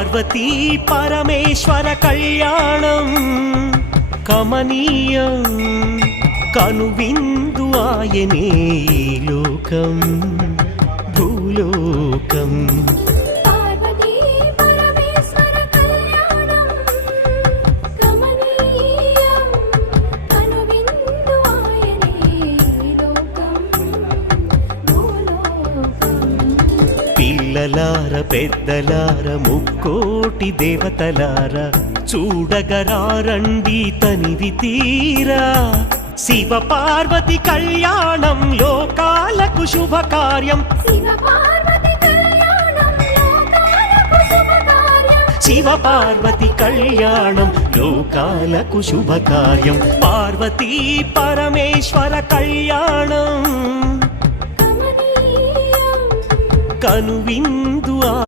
పార్వతీ పరమేశ్వర కళ్యాణం కమనీయం కనువిందు ఆయనే ఈ లోకం భూలోకం పిల్లలార పెద్దలార ముక్కోటి దేవతలార చూడగరారండి తనివి తీరా శివ పార్వతి కళ్యాణం లోకాలకు శుభకార్యం శివ పార్వతి కళ్యాణం లోకాలకు శుభకార్యం పార్వతీ పరమేశ్వర కళ్యాణం కనువిందు